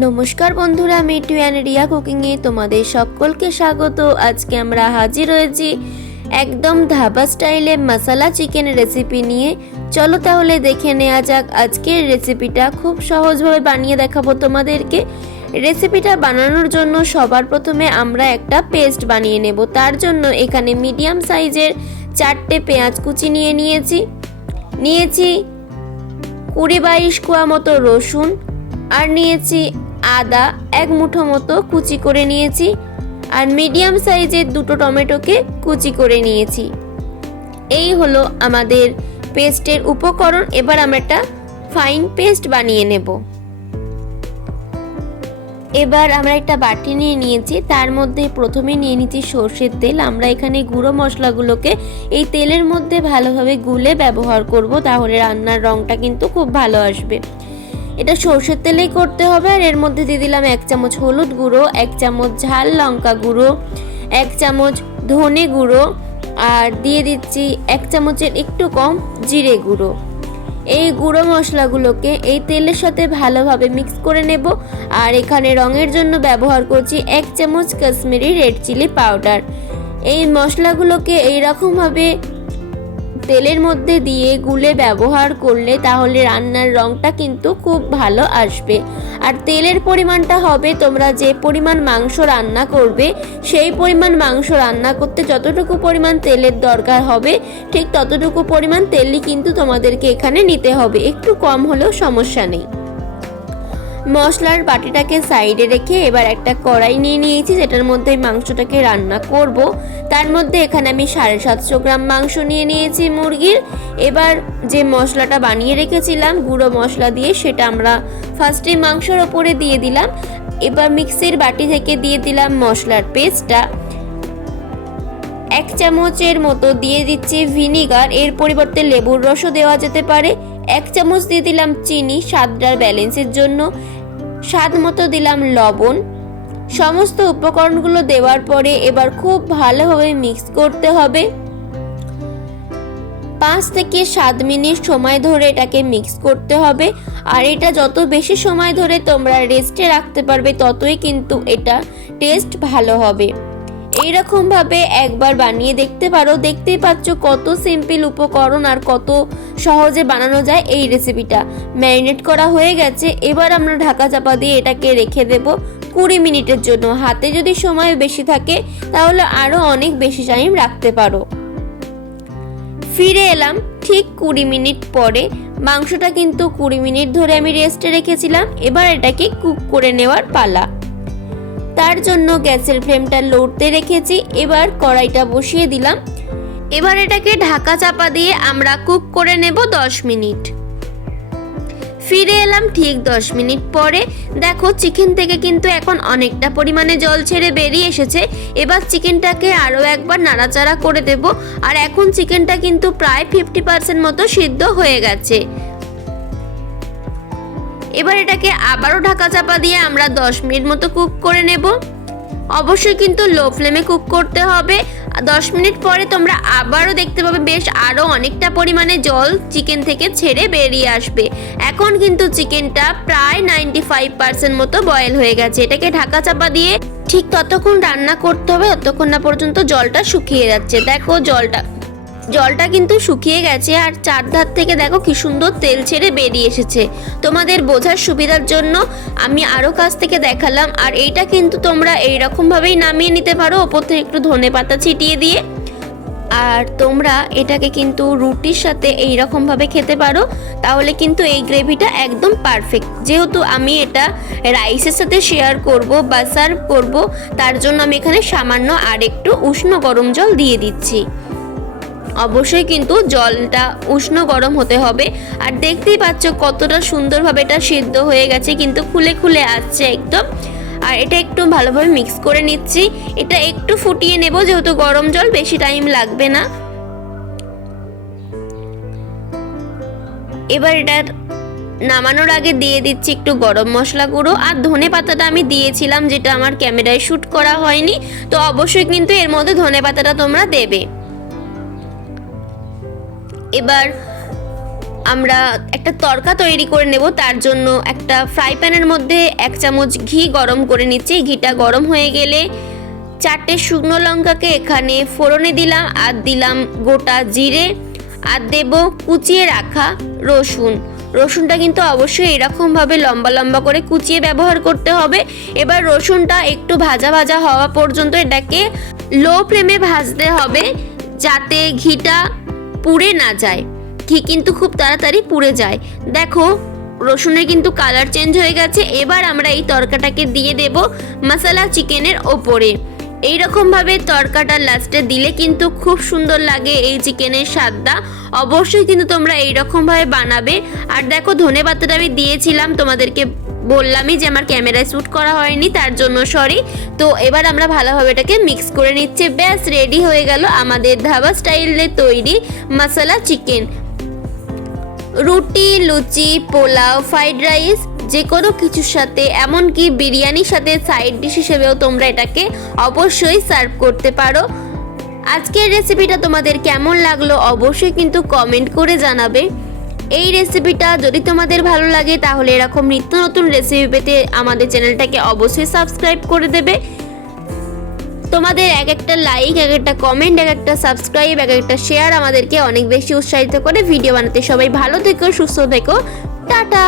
নমস্কার বন্ধুরা me too and Riya কুকিংয়ে তোমাদের সকলকে স্বাগত। আজকে আমরা হাজির হয়েছি একদম ধাবা স্টাইলে মশালা চিকেন রেসিপি নিয়ে। চলো তাহলে দেখে নেওয়া যাক আজকের রেসিপিটা। খুব সহজভাবে বানিয়ে দেখাবো তোমাদেরকে। রেসিপিটা বানানোর জন্য সবার প্রথমে আমরা একটা পেস্ট বানিয়ে নেব। তার জন্য এখানে মিডিয়াম সাইজের চারটে পেঁয়াজ কুচি নিয়ে নিয়েছি। নিয়েছি কুড়ি বাইশ কোয়া মতো রসুন। আর নিয়েছি আদা এক মুঠো মতো কুচি করে নিয়েছি আর মিডিয়াম সাইজের দুটো টমেটোকে কুচি করে নিয়েছি। এই হলো আমাদের পেস্টের উপকরণ। এবার আমরা একটা ফাইন পেস্ট বানিয়ে নেব। এবার আমরা একটা বাটি নিয়ে নিয়েছি। তার মধ্যে প্রথমে নিয়ে নিচ্ছি সর্ষের তেল। আমরা এখানে গুঁড়ো মশলাগুলোকে এই তেলের মধ্যে ভালোভাবে গুলে ব্যবহার করব, তাহলে রান্নার রঙটা কিন্তু খুব ভালো আসবে। এটা সর্ষের তেলেই করতে হবে আর এর মধ্যে দিয়ে দিলাম এক চামচ হলুদ গুঁড়ো, এক চামচ ঝাল লঙ্কা গুঁড়ো, এক চামচ ধনে গুঁড়ো আর দিয়ে দিচ্ছি এক চামচের একটু কম জিরে গুঁড়ো। এই গুঁড়ো মশলাগুলোকে এই তেলের সাথে ভালোভাবে মিক্স করে নেব আর এখানে রঙের জন্য ব্যবহার করছি এক চামচ কাশ্মীরি রেড চিলি পাউডার। এই মশলাগুলোকে এইরকমভাবে তেলের মধ্যে দিয়ে গুলে ব্যবহার করলে তাহলে রান্নার রঙটা কিন্তু খুব ভালো আসবে। আর তেলের পরিমাণটা হবে তোমরা যে পরিমাণ মাংস রান্না করবে, সেই পরিমাণ মাংস রান্না করতে যতটুকু পরিমাণ তেলের দরকার হবে, ঠিক ততটুকু পরিমাণ তেলই কিন্তু তোমাদেরকে এখানে নিতে হবে। একটু কম হলেও সমস্যা নেই। মশলার বাটিটাকে সাইডে রেখে এবার একটা কড়াই নিয়ে নিয়েছি, যেটার মধ্যে মাংসটাকে রান্না করব। তার মধ্যে এখানে আমি সাড়ে সাতশো গ্রাম মাংস নিয়ে নিয়েছি মুরগির। এবার যে মশলাটা বানিয়ে রেখেছিলাম, গুঁড়ো মশলা দিয়ে, সেটা আমরা ফার্স্টে মাংসর ওপরে দিয়ে দিলাম। এবার মিক্সির বাটি থেকে দিয়ে দিলাম মশলার পেস্টটা। এক চামচের মতো দিয়ে দিচ্ছি ভিনিগার। এর পরিবর্তে লেবুর রসও দেওয়া যেতে পারে। এক চামচ দিয়ে দিলাম চিনি স্বাদটার ব্যালেন্সের জন্য। স্বাদ মতো দিলাম লবণ। সমস্ত উপকরণগুলো দেওয়ার পরে এবার খুব ভালোভাবে মিক্স করতে হবে। পাঁচ থেকে সাত মিনিট সময় ধরে এটাকে মিক্স করতে হবে। আর এটা যত বেশি সময় ধরে তোমরা রেস্টে রাখতে পারবে, ততই কিন্তু এটা টেস্ট ভালো হবে। এইরকমভাবে একবার বানিয়ে দেখতে পারো। দেখতেই পাচ্ছ কত সিম্পল উপকরণ আর কত সহজে বানানো যায় এই রেসিপিটা ম্যারিনেট করা হয়ে গেছে, এবার আমরা ঢাকা চাপা দিয়ে এটাকে রেখে দেব কুড়ি মিনিটের জন্য। হাতে যদি সময় বেশি থাকে, তাহলে আরও অনেক বেশি টাইম রাখতে পারো। ফিরে এলাম ঠিক কুড়ি মিনিট পরে। মাংসটা কিন্তু কুড়ি মিনিট ধরে আমি রেস্টে রেখেছিলাম। এবার এটাকে কুক করে নেওয়ার পালা। তার জন্য গ্যাসের ফ্লেমটা লোডতে রেখেছি। এবার কড়াইটা বসিয়ে দিলাম। এবার এটাকে ঢাকা চাপা দিয়ে আমরা কুক করে নেব দশ মিনিট। ফিরে এলাম ঠিক দশ মিনিট পরে। দেখো, চিকেন থেকে কিন্তু এখন অনেকটা পরিমাণে জল ছেড়ে বেরিয়ে এসেছে। এবার চিকেনটাকে আরও একবার নাড়াচাড়া করে দেব। আর এখন চিকেনটা কিন্তু প্রায় ফিফটি পার্সেন্ট মতো সিদ্ধ হয়ে গেছে। এবার এটাকে আবারও ঢাকা চাপা দিয়ে আমরা দশ মিনিট মতো কুক করে নেব। অবশ্যই কিন্তু লো ফ্লেমে কুক করতে হবে। দশ মিনিট পরে তোমরা আবারও দেখতে পাবে বেশ আরও অনেকটা পরিমাণে জল চিকেন থেকে ছেড়ে বেরিয়ে আসবে। এখন কিন্তু চিকেনটা প্রায় নাইনটি ফাইভ পার্সেন্ট মতো বয়েল হয়ে গেছে। এটাকে ঢাকা চাপা দিয়ে ঠিক ততক্ষণ রান্না করতে হবে। ততক্ষণ না পর্যন্ত জলটা শুকিয়ে যাচ্ছে। দেখো জলটা জলটা কিন্তু শুকিয়ে গেছে আর চারধার থেকে দেখো কি সুন্দর তেল ছেড়ে বেরিয়ে এসেছে। তোমাদের বোঝার সুবিধার জন্য আমি আরও কাছ থেকে দেখালাম আর এইটা কিন্তু তোমরা এইরকমভাবেই নামিয়ে নিতে পারো। ওপর থেকে একটু ধনে পাতা ছিটিয়ে দিয়ে। আর তোমরা এটাকে কিন্তু রুটির সাথে এই খেতে পারো। তাহলে কিন্তু এই গ্রেভিটা একদম পারফেক্ট। যেহেতু আমি এটা রাইসের সাথে শেয়ার করব বা সার্ভ করব, তার জন্য আমি এখানে সামান্য আর একটু উষ্ণ গরম জল দিয়ে দিচ্ছি। অবশ্যই কিন্তু জলটা উষ্ণ গরম হতে হবে। আর দেখতেই পাচ্ছ কতটা সুন্দরভাবে এটা সিদ্ধ হয়ে গেছে, কিন্তু খুলে খুলে আসছে একদম। আর এটা একটু ভালোভাবে মিক্স করে নিচ্ছি। এটা একটু ফুটিয়ে নেব, যেহেতু গরম জল, বেশি টাইম লাগবে না। এবার এটার নামানোর আগে দিয়ে দিচ্ছি একটু গরম মশলা গুঁড়ো। আর ধনে পাতাটা আমি দিয়েছিলাম, যেটা আমার ক্যামেরায় শ্যুট করা হয়নি। তো অবশ্যই কিন্তু এর মধ্যে ধনে পাতাটা তোমরা দেবে। এবার আমরা একটা তরকা তৈরি করে নেব। তার জন্য একটা ফ্রাই প্যানের মধ্যে এক চামচ ঘি গরম করে নিচ্ছি। ঘিটা গরম হয়ে গেলে চারটে শুকনো লঙ্কাকে এখানে ফোড়নে দিলাম আর দিলাম গোটা জিরে আর দেব কুচিয়ে রাখা রসুন। রসুনটা কিন্তু অবশ্যই এরকমভাবে লম্বা লম্বা করে কুচিয়ে ব্যবহার করতে হবে। এবার রসুনটা একটু ভাজা ভাজা হওয়া পর্যন্ত এটাকে লো ফ্লেমে ভাজতে হবে। যাতে ঘিটা পুড়ে না যায়। ঘি কিন্তু খুব তাড়াতাড়ি পুড়ে যায়। দেখো, রসুনের কিন্তু কালার চেঞ্জ হয়ে গেছে। এবার আমরা এই তরকাটাকে দিয়ে দেব মশলা চিকেনের ওপরে। এই রকমভাবে তরকাটা লাস্টে দিলে কিন্তু খুব সুন্দর লাগে এই চিকেনের স্বাদটা। অবশ্যই কিন্তু তোমরা এই রকমভাবে বানাবে। আর দেখো ধনে পাতাটা আমি দিয়েছিলাম তোমাদেরকে বললামই যে আমার ক্যামেরায় শ্যুট করা হয়নি, তার জন্য সরি তো এবার আমরা ভালোভাবে এটাকে মিক্স করে নিচ্ছি। ব্যাস রেডি হয়ে গেল আমাদের ধাবা স্টাইলে তৈরি মশলা চিকেন রুটি, লুচি, পোলাও ফ্রাইড রাইস যে কোনো কিছুর সাথে, এমনকি বিরিয়ানির সাথে সাইড ডিশ হিসেবেও তোমরা এটাকে অবশ্যই সার্ভ করতে পারো। আজকের রেসিপিটা তোমাদের কেমন লাগল অবশ্যই কিন্তু কমেন্ট করে জানাবে। এই রেসিপিটা যদি তোমাদের ভালো লাগে, তাহলে এরকম নিত্য নতুন রেসিপি পেতে আমাদের চ্যানেলটাকে অবশ্যই সাবস্ক্রাইব করে দেবে। তোমাদের এক একটা লাইক এক একটা কমেন্ট এক একটা সাবস্ক্রাইব এক একটা শেয়ার আমাদেরকে অনেক বেশি উৎসাহিত করে ভিডিও বানাতে। সবাই ভালো থেকো, সুস্থ থেকো। টাটা!